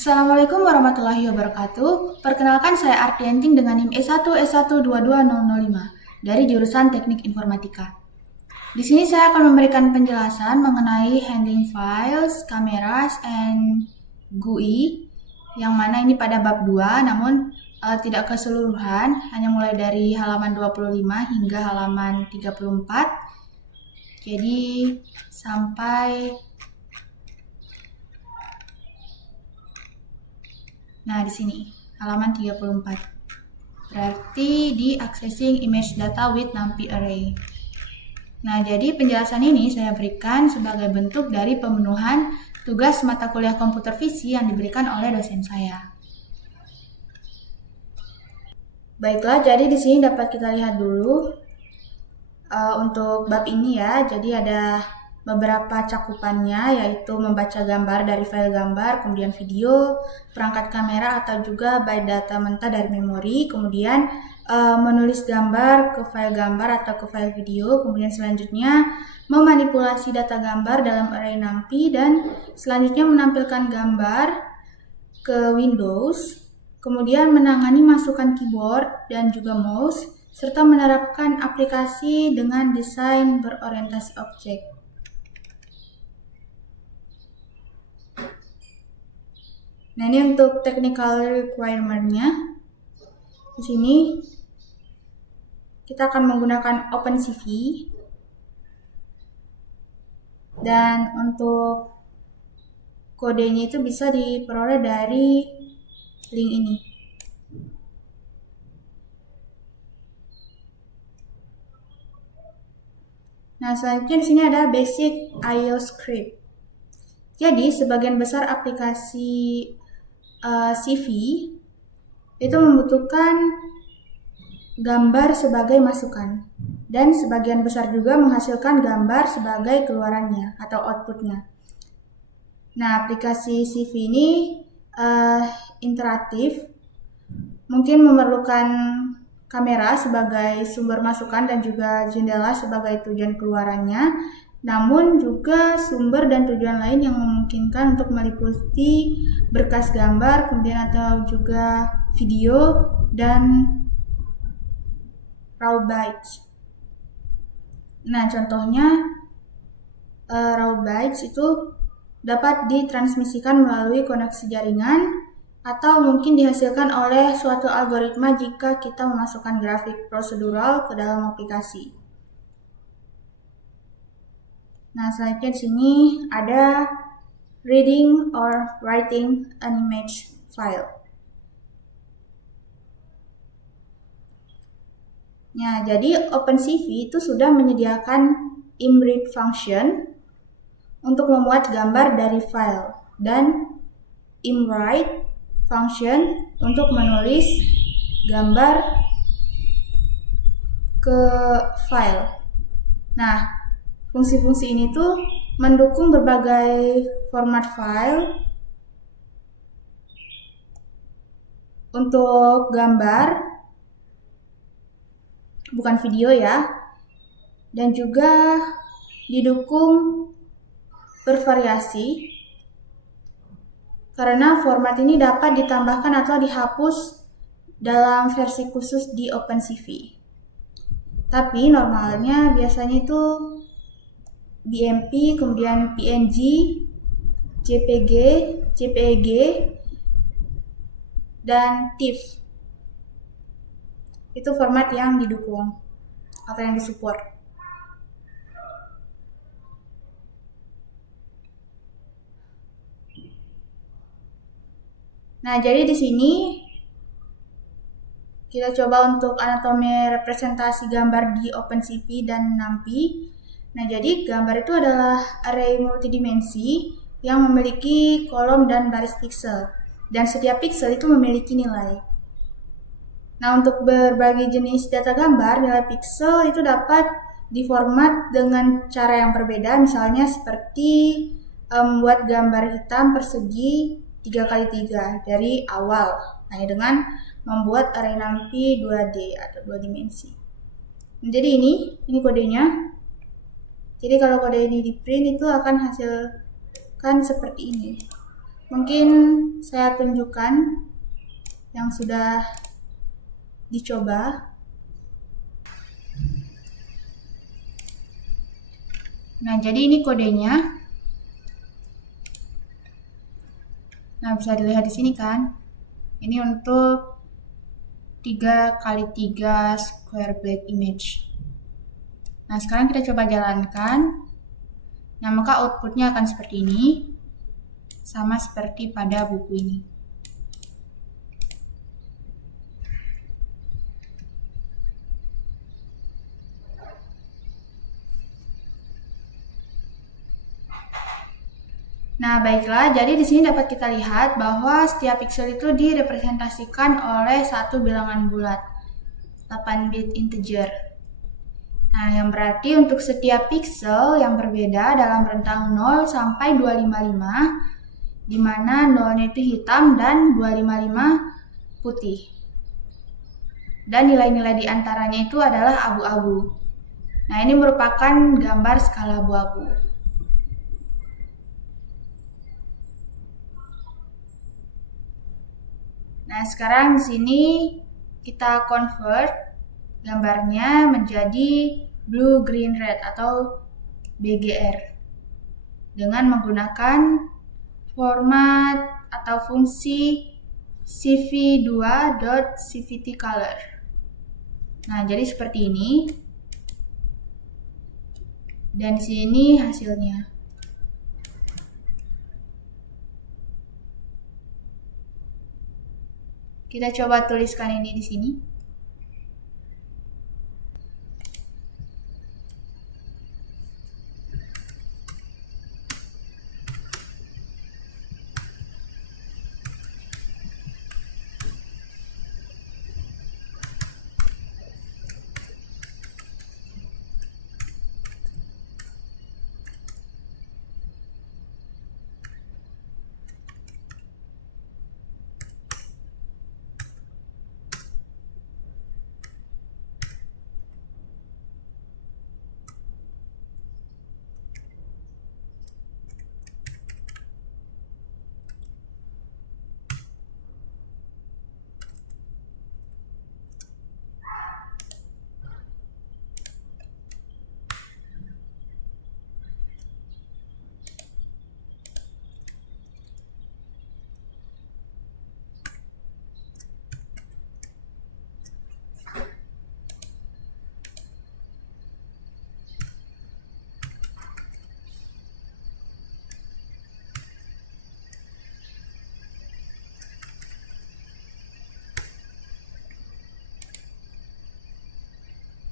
Assalamualaikum warahmatullahi wabarakatuh. Perkenalkan saya Ardianting dengan NIM S1S122005 dari jurusan Teknik Informatika. Di sini saya akan memberikan penjelasan mengenai handling files, cameras, and GUI, yang mana ini pada bab 2, namun tidak keseluruhan, hanya mulai dari halaman 25 hingga halaman 34. Jadi sampai Nah, di sini halaman 34. Berarti di accessing image data with NumPy array. Nah, jadi penjelasan ini saya berikan sebagai bentuk dari pemenuhan tugas mata kuliah komputer visi yang diberikan oleh dosen saya. Baiklah, jadi di sini dapat kita lihat dulu untuk bab ini ya. Jadi ada beberapa cakupannya, yaitu membaca gambar dari file gambar, kemudian video, perangkat kamera atau juga byte data mentah dari memori, kemudian menulis gambar ke file gambar atau ke file video, kemudian selanjutnya memanipulasi data gambar dalam array NumPy, dan selanjutnya menampilkan gambar ke Windows, kemudian menangani masukan keyboard dan juga mouse, serta menerapkan aplikasi dengan desain berorientasi objek. Nah, ini untuk technical requirement-nya. Di sini kita akan menggunakan OpenCV. Dan untuk kodenya itu bisa diperoleh dari link ini. Nah, selanjutnya di sini ada basic IO script. Jadi, sebagian besar aplikasi CV itu membutuhkan gambar sebagai masukan, dan sebagian besar juga menghasilkan gambar sebagai keluarannya atau outputnya. Nah, aplikasi CV ini interaktif, mungkin memerlukan kamera sebagai sumber masukan dan juga jendela sebagai tujuan keluarannya, namun juga sumber dan tujuan lain yang memungkinkan untuk meliputi berkas gambar, kemudian atau juga video dan raw bytes. Nah, contohnya raw bytes itu dapat ditransmisikan melalui koneksi jaringan atau mungkin dihasilkan oleh suatu algoritma jika kita memasukkan grafik prosedural ke dalam aplikasi. Nah, selanjutnya di sini ada reading or writing an image file. Nah, jadi OpenCV itu sudah menyediakan imread function untuk memuat gambar dari file, dan imwrite function untuk menulis gambar ke file. Nah, fungsi-fungsi ini tuh mendukung berbagai format file untuk gambar, bukan video ya, dan juga didukung bervariasi karena format ini dapat ditambahkan atau dihapus dalam versi khusus di OpenCV. Tapi normalnya biasanya itu BMP, kemudian PNG, JPG, JPEG, dan TIFF. Itu format yang didukung atau yang disupport. Nah, jadi di sini kita coba untuk anatomi representasi gambar di OpenCV dan NumPy. Nah, jadi gambar itu adalah array multidimensi yang memiliki kolom dan baris pixel, dan setiap pixel itu memiliki nilai. Nah, untuk berbagai jenis data gambar, nilai pixel itu dapat diformat dengan cara yang berbeda, misalnya seperti membuat gambar hitam persegi 3x3 dari awal, hanya dengan membuat array NumPy 2D atau 2 dimensi. Jadi ini kodenya. Jadi kalau kode ini di print itu akan hasilkan seperti ini. Mungkin saya tunjukkan yang sudah dicoba. Nah, jadi ini kodenya. Nah, bisa dilihat di sini kan. Ini untuk 3x3 square black image. Nah, sekarang kita coba jalankan. Nah, maka outputnya akan seperti ini. Sama seperti pada buku ini. Nah, baiklah, jadi di sini dapat kita lihat bahwa setiap pixel itu direpresentasikan oleh satu bilangan bulat, 8 bit integer. Nah, yang berarti untuk setiap pixel yang berbeda dalam rentang 0 sampai 255, di mana 0-nya itu hitam dan 255 putih. Dan nilai-nilai di antaranya itu adalah abu-abu. Nah, ini merupakan gambar skala abu-abu. Nah, sekarang di sini kita convert gambarnya menjadi blue, green, red atau BGR dengan menggunakan format atau fungsi cv2.cvtColor. Nah, jadi seperti ini. Dan di sini hasilnya. Kita coba tuliskan ini di sini.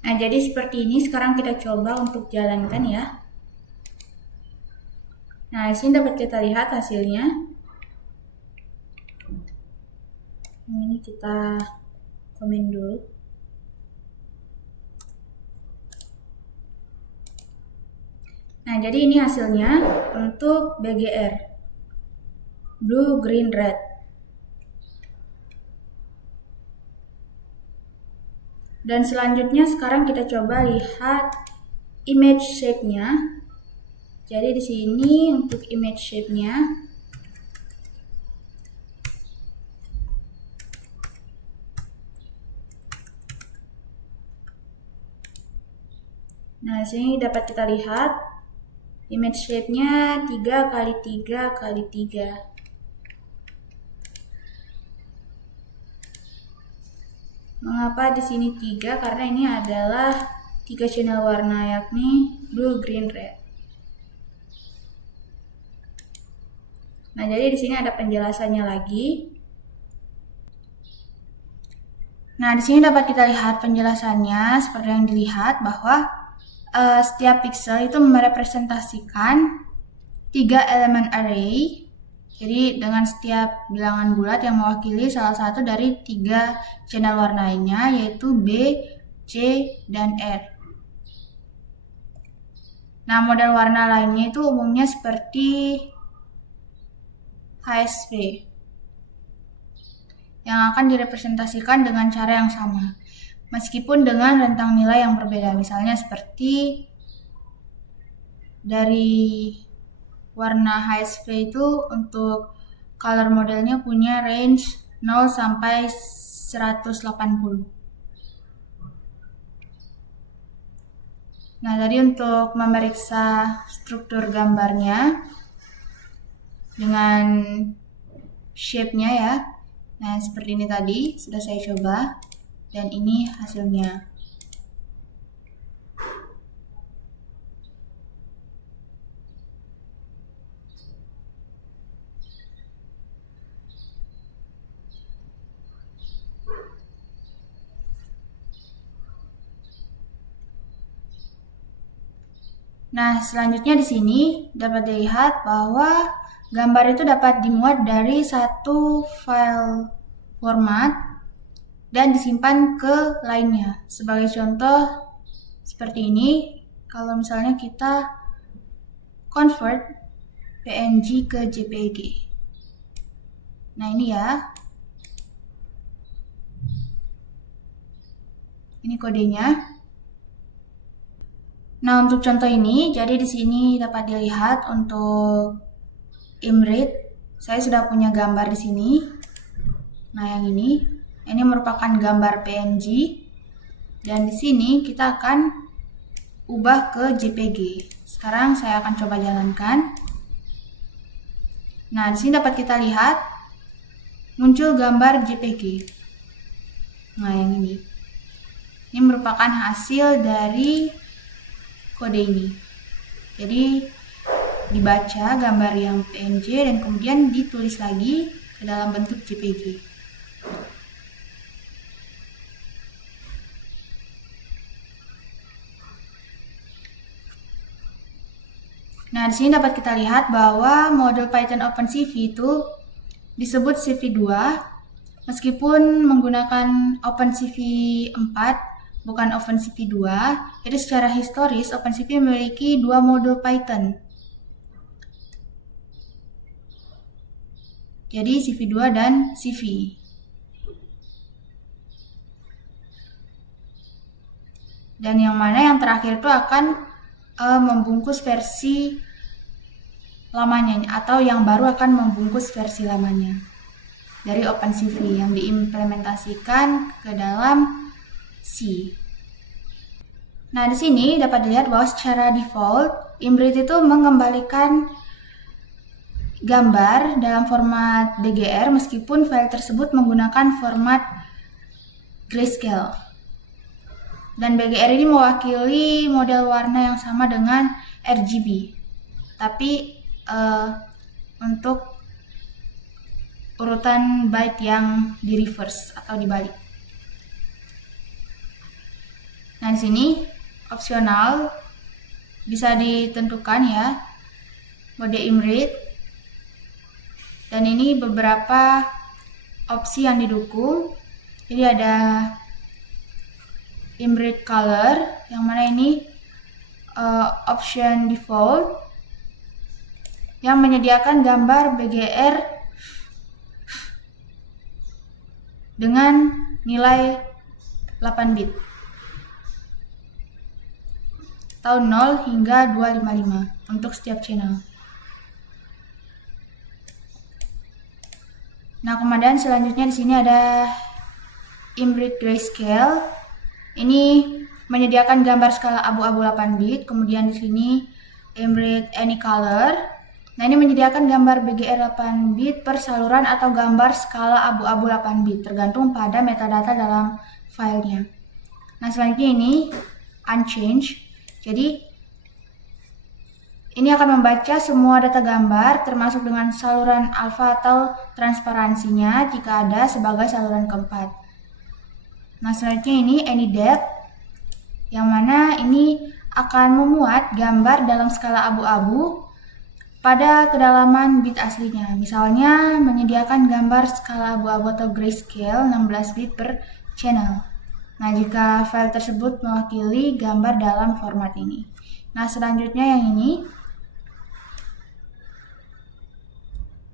Nah, jadi seperti ini. Sekarang kita coba untuk jalankan ya. Nah, di sini dapat kita lihat hasilnya. Nah, ini kita komen dulu. Nah, jadi ini hasilnya untuk BGR. Blue, green, red. Dan selanjutnya sekarang kita coba lihat image shape-nya. Jadi di sini untuk image shape-nya nah, di sini dapat kita lihat image shape-nya 3x3x3. Mengapa di sini 3? Karena ini adalah 3 channel warna, yakni blue, green, red. Nah, jadi di sini ada penjelasannya lagi. Nah, di sini dapat kita lihat penjelasannya seperti yang dilihat bahwa setiap pixel itu merepresentasikan 3 elemen array. Jadi dengan setiap bilangan bulat yang mewakili salah satu dari 3 channel warna lainnya, yaitu B, C, dan R. Nah, model warna lainnya itu umumnya seperti HSV yang akan direpresentasikan dengan cara yang sama, meskipun dengan rentang nilai yang berbeda. Misalnya seperti dari warna HSV itu untuk color modelnya punya range 0 sampai 180. Nah, tadi untuk memeriksa struktur gambarnya dengan shape-nya ya. Nah, seperti ini tadi sudah saya coba dan ini hasilnya. Nah, selanjutnya di sini dapat dilihat bahwa gambar itu dapat dimuat dari satu file format dan disimpan ke lainnya. Sebagai contoh seperti ini, kalau misalnya kita convert PNG ke JPG. Nah, ini ya. Ini kodenya. Nah, untuk contoh ini, jadi di sini dapat dilihat untuk image, saya sudah punya gambar di sini. Nah, yang ini merupakan gambar PNG, dan di sini kita akan ubah ke JPG. Sekarang saya akan coba jalankan. Nah, di sini dapat kita lihat muncul gambar JPG. Nah, yang ini merupakan hasil dari kode ini. Jadi dibaca gambar yang PNG dan kemudian ditulis lagi ke dalam bentuk JPG. Nah, di sini dapat kita lihat bahwa model Python OpenCV itu disebut CV2 meskipun menggunakan OpenCV 4 bukan OpenCV 2. Jadi secara historis OpenCV memiliki dua modul Python. Jadi CV2 dan CV. Dan yang mana yang terakhir itu akan membungkus versi lamanya atau yang baru akan membungkus versi lamanya dari OpenCV yang diimplementasikan ke dalam C. Nah, di sini dapat dilihat bahwa secara default Imbrite itu mengembalikan gambar dalam format DGR meskipun file tersebut menggunakan format grayscale. Dan BGR ini mewakili model warna yang sama dengan RGB. Tapi untuk urutan byte yang di reverse atau dibalik. Nah, di sini opsional bisa ditentukan ya mode Imbrite. Dan ini beberapa opsi yang didukung. Jadi ada Imbrite color yang mana ini option default yang menyediakan gambar BGR dengan nilai 8 bit atau 0 hingga 255 untuk setiap channel. Nah, kemudian selanjutnya di sini ada Imbrite Grayscale. Ini menyediakan gambar skala abu-abu 8 bit. Kemudian di sini Imbrite Any Color. Nah, ini menyediakan gambar BGR 8 bit per saluran atau gambar skala abu-abu 8 bit tergantung pada metadata dalam filenya. Nah, selanjutnya ini Unchanged. Jadi ini akan membaca semua data gambar termasuk dengan saluran alfa atau transparansinya jika ada sebagai saluran keempat. Nah, selanjutnya ini Any Depth yang mana ini akan memuat gambar dalam skala abu-abu pada kedalaman bit aslinya. Misalnya menyediakan gambar skala abu-abu atau grayscale 16 bit per channel. Nah, jika file tersebut mewakili gambar dalam format ini. Nah, selanjutnya yang ini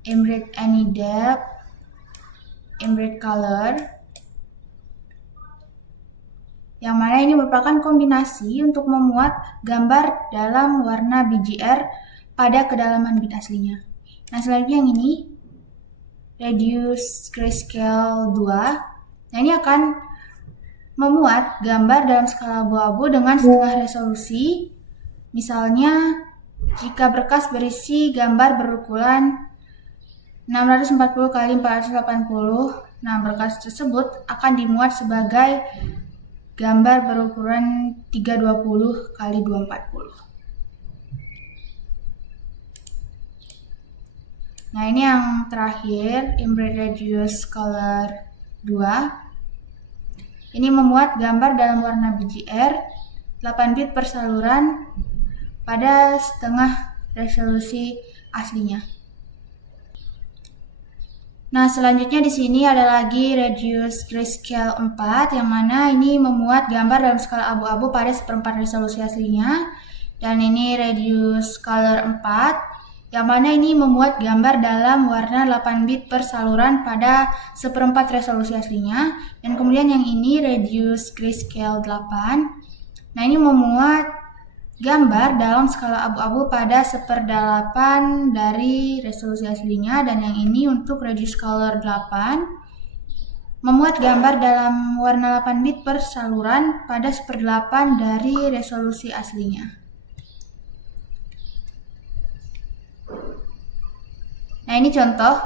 Imbrite Any Depth, Imbrite Color, yang mana ini merupakan kombinasi untuk memuat gambar dalam warna BGR pada kedalaman bit aslinya. Nah, selanjutnya yang ini reduce grayscale 2. Nah, ini akan memuat gambar dalam skala abu-abu dengan setengah resolusi. Misalnya, jika berkas berisi gambar berukuran 640 x 480, nah berkas tersebut akan dimuat sebagai gambar berukuran 320 x 240. Nah, ini yang terakhir, imprint reduce color 2. Ini memuat gambar dalam warna BGR 8 bit per saluran pada setengah resolusi aslinya. Nah, selanjutnya di sini ada lagi reduce grayscale 4, yang mana ini memuat gambar dalam skala abu-abu pada seperempat resolusi aslinya. Dan ini reduce color 4, yang mana ini memuat gambar dalam warna 8 bit per saluran pada seperempat resolusi aslinya. Dan kemudian yang ini reduce grayscale 8. Nah, ini memuat gambar dalam skala abu-abu pada 1/8 dari resolusi aslinya. Dan yang ini untuk reduce color 8, memuat gambar dalam warna 8 bit per saluran pada 1/8 dari resolusi aslinya. Nah, ini contoh.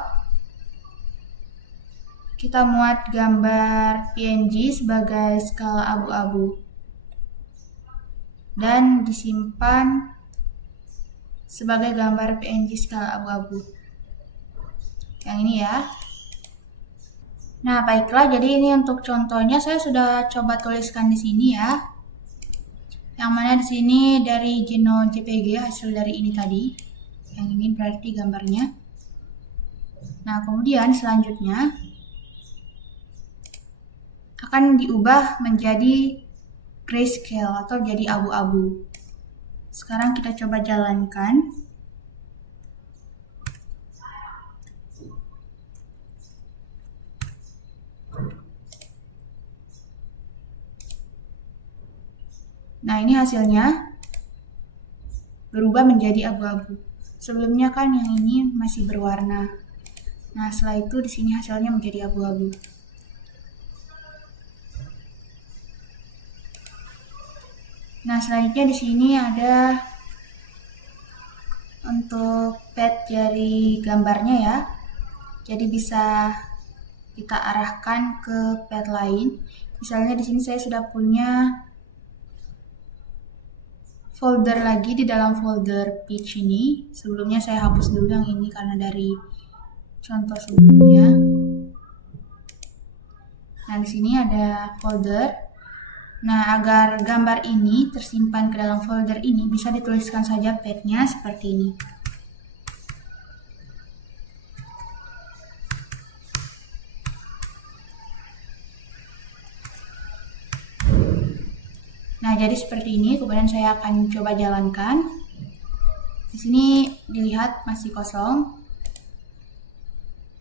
Kita muat gambar PNG sebagai skala abu-abu dan disimpan sebagai gambar PNG skala abu-abu. Yang ini ya. Nah, baiklah, jadi ini untuk contohnya saya sudah coba tuliskan di sini ya. Yang mana di sini dari Geno JPG hasil dari ini tadi. Yang ini berarti gambarnya. Nah, kemudian selanjutnya akan diubah menjadi grayscale atau jadi abu-abu. Sekarang kita coba jalankan. Nah, ini hasilnya berubah menjadi abu-abu. Sebelumnya kan yang ini masih berwarna. Nah, setelah itu di sini hasilnya menjadi abu-abu. Nah, selanjutnya di sini ada untuk pad jari gambarnya ya. Jadi bisa kita arahkan ke pad lain. Misalnya di sini saya sudah punya folder lagi di dalam folder pitch ini. Sebelumnya saya hapus dulu yang ini karena dari contoh sebelumnya. Nah, di sini ada folder. Nah, agar gambar ini tersimpan ke dalam folder ini, bisa dituliskan saja padnya seperti ini. Nah, jadi seperti ini. Kemudian saya akan coba jalankan. Di sini dilihat masih kosong.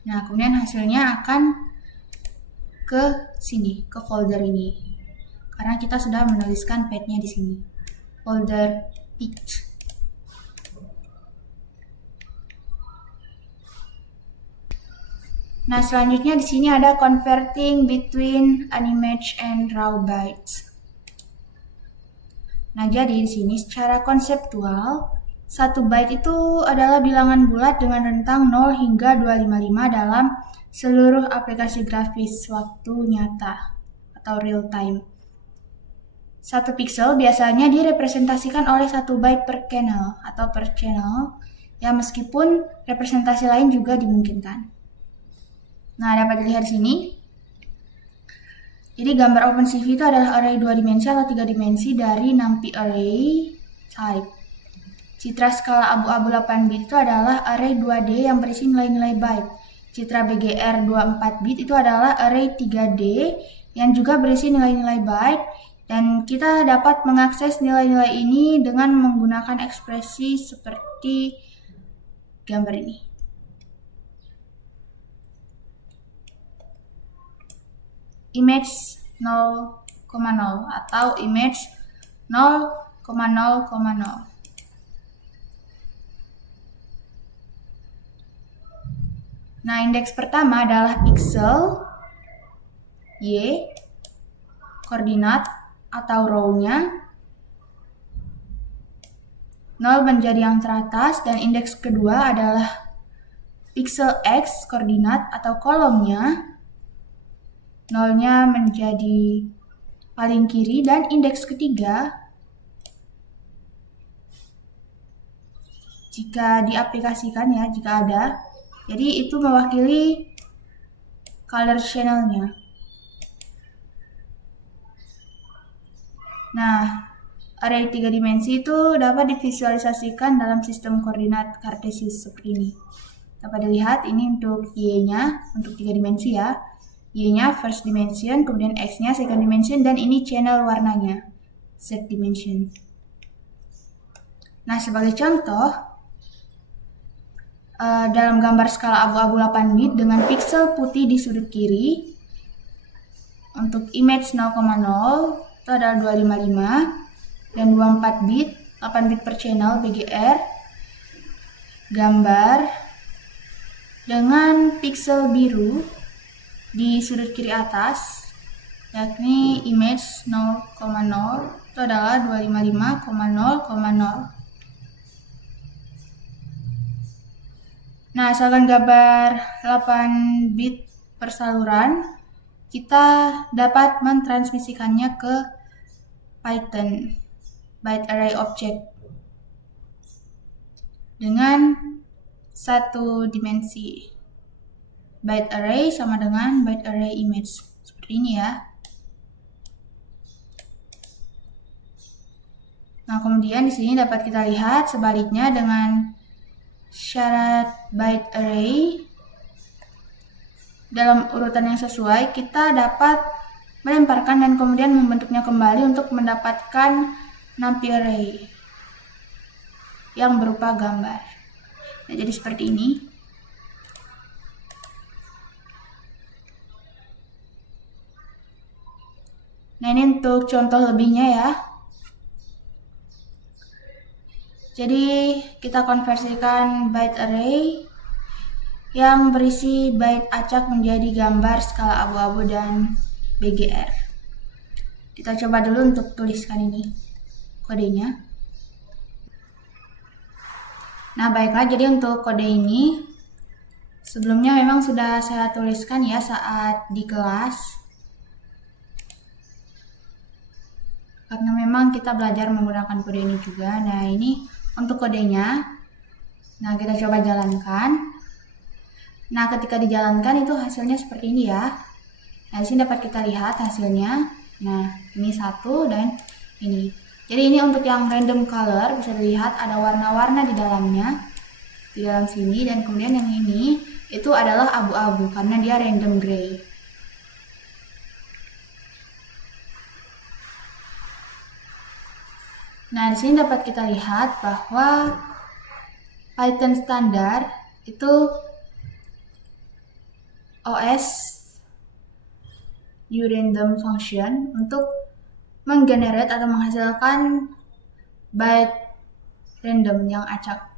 Nah, kemudian hasilnya akan ke sini, ke folder ini. Karena kita sudah menuliskan padnya di sini. Folder pitch. Nah, selanjutnya di sini ada converting between an image and raw bytes. Nah, jadi di sini secara konseptual, 1 byte itu adalah bilangan bulat dengan rentang 0 hingga 255 dalam seluruh aplikasi grafis waktu nyata atau real time. 1 pixel biasanya direpresentasikan oleh 1 byte per channel atau per channel, ya meskipun representasi lain juga dimungkinkan. Nah, dapat dilihat di sini. Jadi gambar OpenCV itu adalah array 2 dimensi atau 3 dimensi dari NumPy array type. Citra skala abu-abu 8 bit itu adalah array 2D yang berisi nilai-nilai byte. Citra BGR 24 bit itu adalah array 3D yang juga berisi nilai-nilai byte. Dan kita dapat mengakses nilai-nilai ini dengan menggunakan ekspresi seperti gambar ini. Image 0,0 atau image 0,0,0. Nah, indeks pertama adalah pixel Y, koordinat atau row-nya 0 menjadi yang teratas, dan indeks kedua adalah pixel X, koordinat atau kolomnya 0-nya menjadi paling kiri, dan indeks ketiga jika diaplikasikan ya, jika ada, jadi itu mewakili color channel-nya. Nah, array 3 dimensi itu dapat divisualisasikan dalam sistem koordinat kartesius seperti ini. Dapat dilihat ini untuk Y-nya, untuk 3 dimensi ya. Y-nya first dimension, kemudian X-nya second dimension, dan ini channel warnanya, third dimension. Nah, sebagai contoh, dalam gambar skala abu-abu 8 bit dengan pixel putih di sudut kiri, untuk image 0,0 itu adalah 255, dan 24 bit, 8 bit per channel BGR, gambar dengan pixel biru di sudut kiri atas, yakni image 0,0 itu adalah 255,0,0. Nah, asalkan gambar 8 bit per saluran, kita dapat mentransmisikannya ke Python byte array object dengan satu dimensi. Byte array sama dengan byte array image. Seperti ini ya. Nah, kemudian di sini dapat kita lihat sebaliknya dengan syarat byte array dalam urutan yang sesuai, kita dapat melemparkan dan kemudian membentuknya kembali untuk mendapatkan numpy array yang berupa gambar. Nah, jadi seperti ini. Nah, ini untuk contoh lebihnya ya. Jadi kita konversikan byte array yang berisi byte acak menjadi gambar skala abu-abu dan BGR. Kita coba dulu untuk tuliskan ini kodenya. Nah, baiklah, jadi untuk kode ini sebelumnya memang sudah saya tuliskan ya saat di kelas, karena memang kita belajar menggunakan kode ini juga. Nah, ini untuk kodenya. Nah, kita coba jalankan. Nah, ketika dijalankan itu hasilnya seperti ini ya. Nah, di sini dapat kita lihat hasilnya. Nah, ini satu dan ini. Jadi ini untuk yang random color, bisa dilihat ada warna-warna di dalamnya, di dalam sini, dan kemudian yang ini itu adalah abu-abu karena dia random gray. Nah, di sini dapat kita lihat bahwa Python standar itu OS urandom function untuk menggenerate atau menghasilkan byte random yang acak,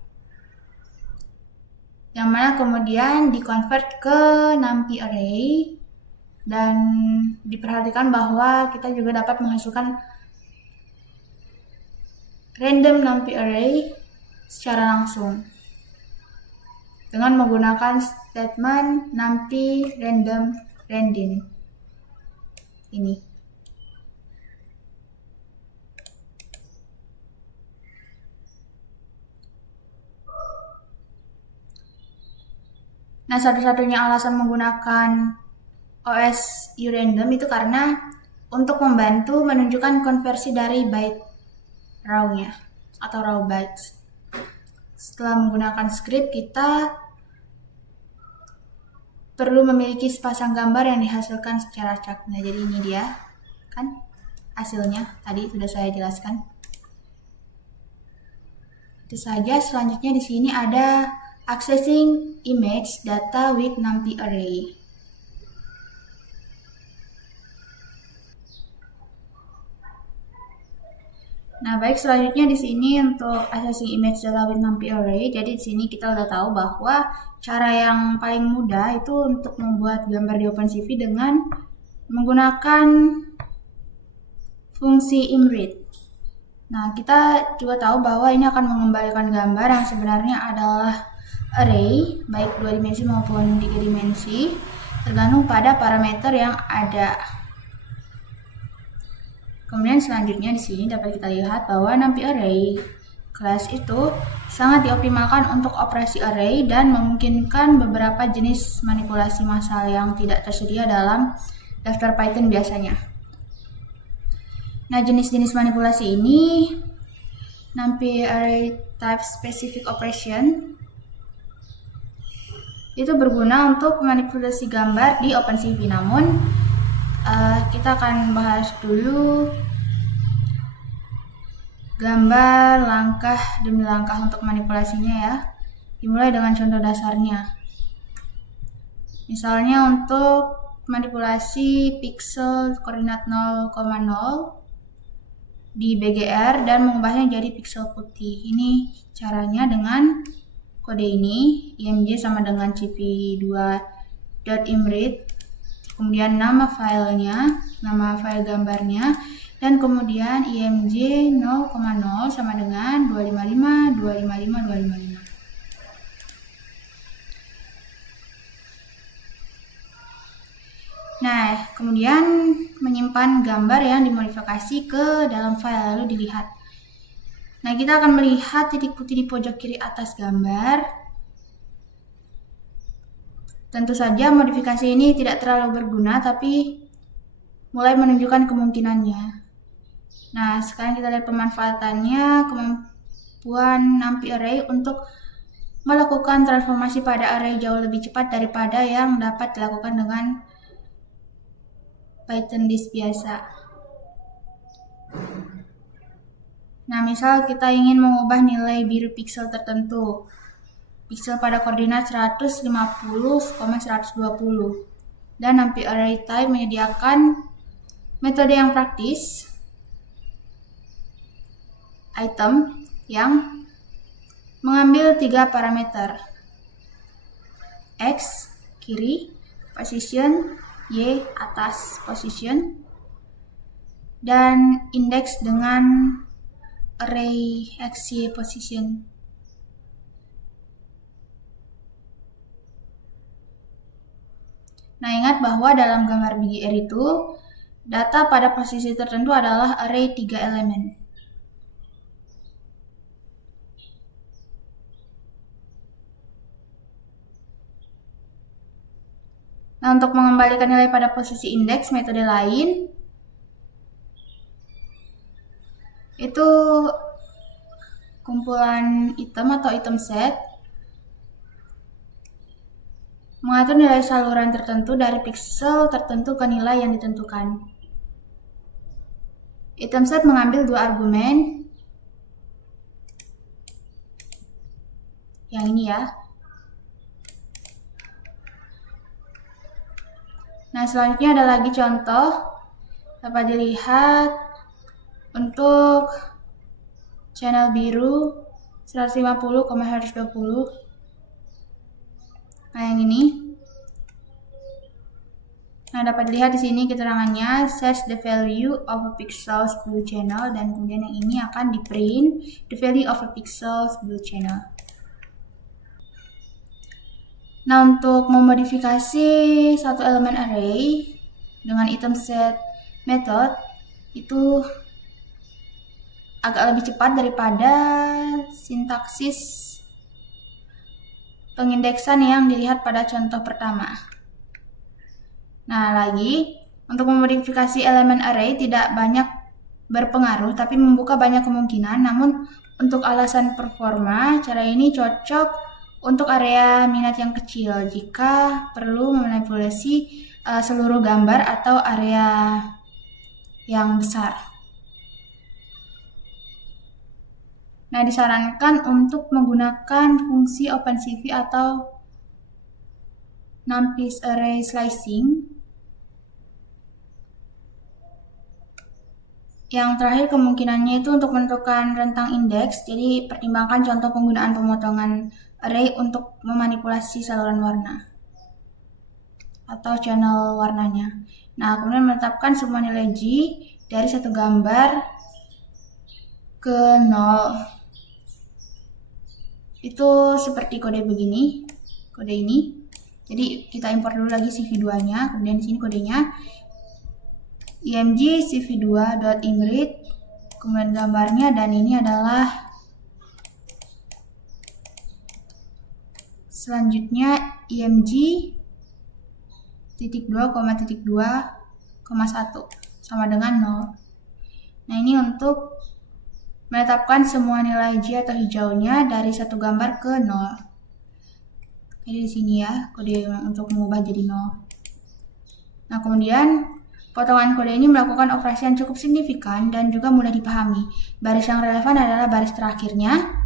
yang mana kemudian dikonvert ke numpy array, dan diperhatikan bahwa kita juga dapat menghasilkan random numpy array secara langsung dengan menggunakan statement numpy random randin ini. Nah, satu-satunya alasan menggunakan OS urandom itu karena untuk membantu menunjukkan konversi dari byte raw-nya atau raw bytes. Setelah menggunakan script, kita perlu memiliki sepasang gambar yang dihasilkan secara acak. Nah, jadi ini dia kan hasilnya, tadi sudah saya jelaskan. Itu saja. Selanjutnya di sini ada accessing image data with numpy array. Nah, baik, selanjutnya di sini untuk accessing image data with NumPy array. Jadi di sini kita udah tahu bahwa cara yang paling mudah itu untuk membuat gambar di OpenCV dengan menggunakan fungsi imread. Nah, kita juga tahu bahwa ini akan mengembalikan gambar yang sebenarnya adalah array, baik 2 dimensi maupun 3 dimensi, tergantung pada parameter yang ada. Kemudian selanjutnya di sini dapat kita lihat bahwa NumPy array class itu sangat dioptimalkan untuk operasi array dan memungkinkan beberapa jenis manipulasi massal yang tidak tersedia dalam daftar Python biasanya. Nah, jenis-jenis manipulasi ini NumPy array type specific operation itu berguna untuk manipulasi gambar di OpenCV. Namun kita akan bahas dulu gambar langkah demi langkah untuk manipulasinya ya. Dimulai dengan contoh dasarnya. Misalnya untuk manipulasi pixel koordinat 0,0 di BGR dan mengubahnya jadi pixel putih. Ini caranya dengan kode ini, img sama dengan cv2.imread, kemudian nama filenya, nama file gambarnya, dan kemudian img 0,0 sama dengan 255, 255, 255. Nah, kemudian menyimpan gambar yang dimodifikasi ke dalam file, lalu dilihat. Nah, kita akan melihat titik putih di pojok kiri atas gambar. Tentu saja modifikasi ini tidak terlalu berguna, tapi mulai menunjukkan kemungkinannya. Nah, sekarang kita lihat pemanfaatannya, kemampuan NumPy array untuk melakukan transformasi pada array jauh lebih cepat daripada yang dapat dilakukan dengan Python list biasa. Nah, misal kita ingin mengubah nilai biru pixel tertentu, pixel pada koordinat 150,120, dan NumPy array type menyediakan metode yang praktis, item, yang mengambil 3 parameter, x, kiri, position, y, atas, position, dan indeks dengan array x, y, position. Nah, ingat bahwa dalam gambar BGR itu, data pada posisi tertentu adalah array 3 elemen. Nah, untuk mengembalikan nilai pada posisi indeks, metode lain itu kumpulan item atau item set mengatur nilai saluran tertentu dari pixel tertentu ke nilai yang ditentukan. Item set mengambil 2 argumen, yang ini ya. Nah, selanjutnya ada lagi contoh, dapat dilihat untuk channel biru 150,120. Nah, yang ini. Nah, dapat dilihat di sini keterangannya set the value of a pixel's blue channel, dan kemudian yang ini akan di print the value of a pixel's blue channel. Nah, untuk memodifikasi satu elemen array dengan item set method itu agak lebih cepat daripada sintaksis pengindeksan yang dilihat pada contoh pertama. Nah, lagi untuk memodifikasi elemen array tidak banyak berpengaruh tapi membuka banyak kemungkinan. Namun untuk alasan performa, cara ini cocok untuk area minat yang kecil jika perlu memanipulasi seluruh gambar atau area yang besar. Nah, disarankan untuk menggunakan fungsi OpenCV atau NumPy array slicing Yang terakhir kemungkinannya itu untuk menentukan rentang indeks, jadi pertimbangkan contoh penggunaan pemotongan array untuk memanipulasi saluran warna atau channel warnanya. Nah, kemudian menetapkan semua nilai G dari satu gambar ke 0. Itu seperti kode begini, kode ini. Jadi kita import dulu lagi CV2-nya, kemudian di sini kodenya img cv2.imread, kemudian gambarnya, dan ini adalah selanjutnya img titik 2,2,1 sama dengan 0. Nah, ini untuk menetapkan semua nilai G atau hijaunya dari satu gambar ke 0. Jadi di sini ya kode untuk mengubah jadi 0. Nah, kemudian potongan kode ini melakukan operasi yang cukup signifikan dan juga mudah dipahami. Baris yang relevan adalah baris terakhirnya,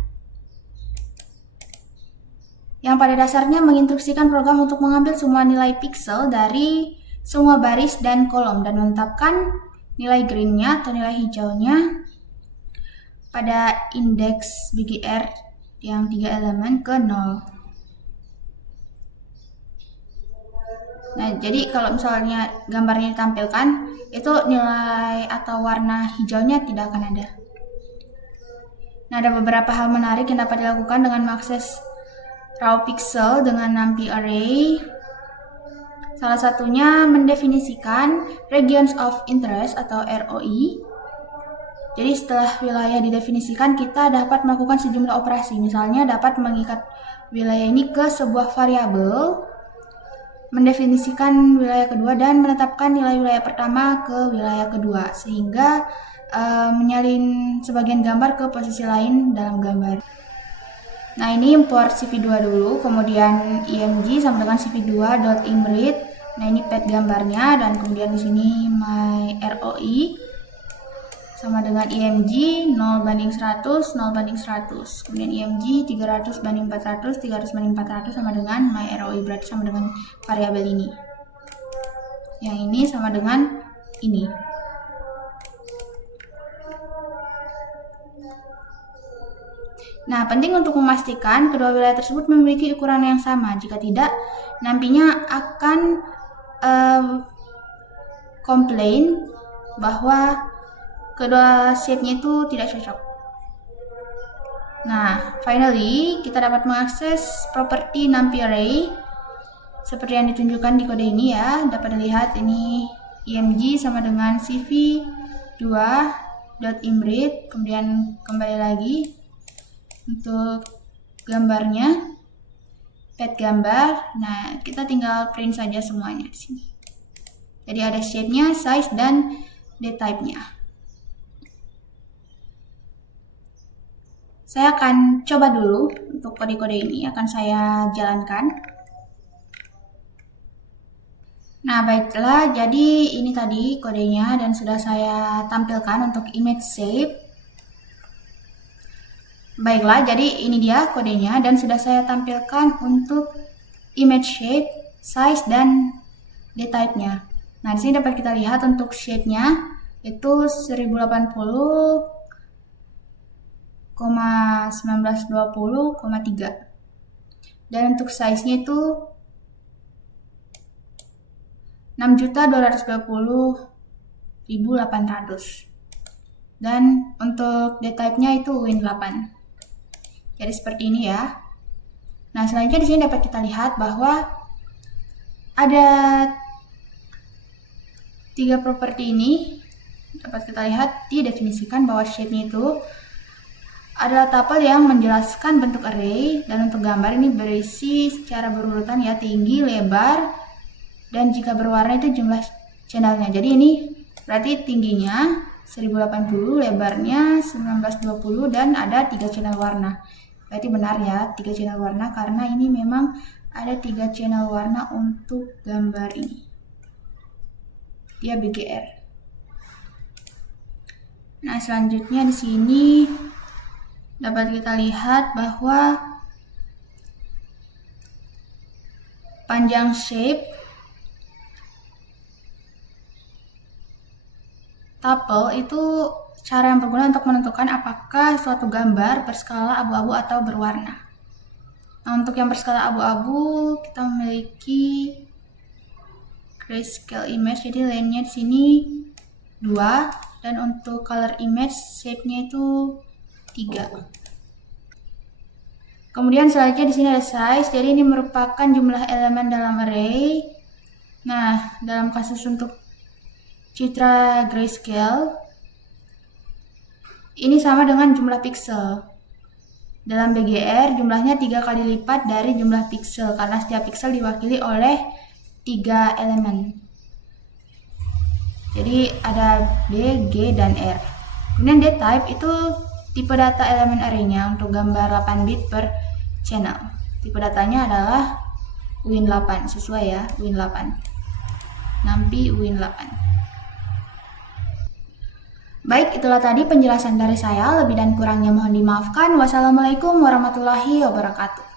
yang pada dasarnya menginstruksikan program untuk mengambil semua nilai piksel dari semua baris dan kolom dan menetapkan nilai green-nya atau nilai hijaunya pada indeks BGR yang 3 elemen ke 0. Nah, jadi kalau misalnya gambarnya ditampilkan, itu nilai atau warna hijaunya tidak akan ada. Nah, ada beberapa hal menarik yang dapat dilakukan dengan mengakses raw pixel dengan NumPy array. Salah satunya mendefinisikan regions of interest atau ROI. Jadi setelah wilayah didefinisikan, kita dapat melakukan sejumlah operasi. Misalnya dapat mengikat wilayah ini ke sebuah variabel, mendefinisikan wilayah kedua, dan menetapkan nilai wilayah pertama ke wilayah kedua, sehingga menyalin sebagian gambar ke posisi lain dalam gambar. Nah, ini import CV2 dulu, kemudian img sama dengan CV2.imread. Nah, ini pad gambarnya, dan kemudian di sini my ROI sama dengan img 0:100, 0:100. Kemudian img 300/400, 300/400 sama dengan my ROI, berarti sama dengan variabel ini. Yang ini sama dengan ini. Nah, penting untuk memastikan kedua wilayah tersebut memiliki ukuran yang sama. Jika tidak, nantinya akan komplain bahwa kedua shape-nya itu tidak cocok. Nah, finally, kita dapat mengakses properti NumPy array seperti yang ditunjukkan di kode ini ya. Dapat dilihat ini img sama dengan cv2.imread, kemudian kembali lagi untuk gambarnya, pad gambar. Nah, kita tinggal print saja semuanya di sini. Jadi ada shape-nya, size, dan date-type-nya. Saya akan coba dulu untuk kode-kode ini, akan saya jalankan. Nah, baiklah, jadi ini tadi kodenya dan sudah saya tampilkan untuk image shape. Baiklah, jadi ini dia kodenya dan sudah saya tampilkan untuk image shape, size, dan date-type-nya. Nah, di sini dapat kita lihat untuk shape-nya itu 1080,1920,3. Dan untuk size-nya itu 6.220.800. Dan untuk date-type-nya itu Win8. Jadi seperti ini ya. Nah, selanjutnya di sini dapat kita lihat bahwa ada 3 properti ini. Dapat kita lihat didefinisikan bahwa shape-nya itu adalah tuple yang menjelaskan bentuk array, dan untuk gambar ini berisi secara berurutan ya, tinggi, lebar, dan jika berwarna itu jumlah channelnya. Jadi ini berarti tingginya 1080, lebarnya 1920, dan ada 3 channel warna. Berarti benar ya 3 channel warna, karena ini memang ada 3 channel warna untuk gambar ini. Dia BGR. Nah, selanjutnya di sini dapat kita lihat bahwa panjang shape Tuple itu cara yang berguna untuk menentukan apakah suatu gambar berskala abu-abu atau berwarna. Nah, untuk yang berskala abu-abu kita memiliki grayscale image, jadi line-nya di sini 2, dan untuk color image shape-nya itu 3. Kemudian selanjutnya di sini ada size, jadi ini merupakan jumlah elemen dalam array. Nah, dalam kasus untuk citra grayscale, ini sama dengan jumlah pixel. Dalam BGR, jumlahnya 3 kali lipat dari jumlah pixel, karena setiap pixel diwakili oleh 3 elemen. Jadi ada B, G, dan R. Kemudian dtype itu tipe data elemen array-nya untuk gambar 8 bit per channel. Tipe datanya adalah Win8, sesuai ya, Win8. NumPy Win8. Baik, itulah tadi penjelasan dari saya. Lebih dan kurangnya mohon dimaafkan. Wassalamualaikum warahmatullahi wabarakatuh.